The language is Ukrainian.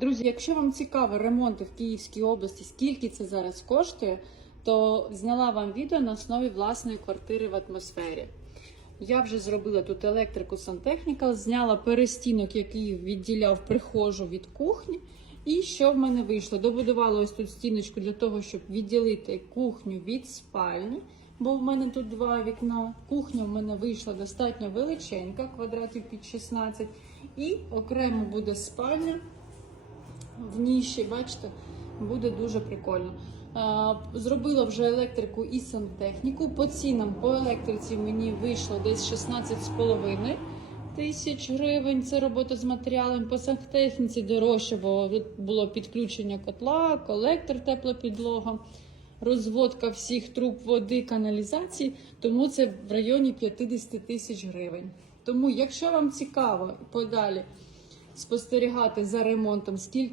Друзі, якщо вам цікаво ремонти в Київській області, скільки це зараз коштує, то зняла вам відео на основі власної квартири в атмосфері. Я вже зробила тут електрику сантехніка, зняла перестінок, який відділяв прихожу від кухні. І що в мене вийшло? Добудувала ось тут стіночку для того, щоб відділити кухню від спальні, бо в мене тут два вікна. Кухня в мене вийшла достатньо величенька, квадратів під 16. І окремо буде спальня в бачите, буде дуже прикольно. Зробила вже електрику і сантехніку. По цінам по електриці мені вийшло десь 16,5 тисяч гривень. Це робота з матеріалами. По сантехніці дорожче, бо було підключення котла, колектор, тепла підлога, розводка всіх труб води, каналізації. Тому це в районі 50 тисяч гривень. Тому, якщо вам цікаво подалі спостерігати за ремонтом, скільки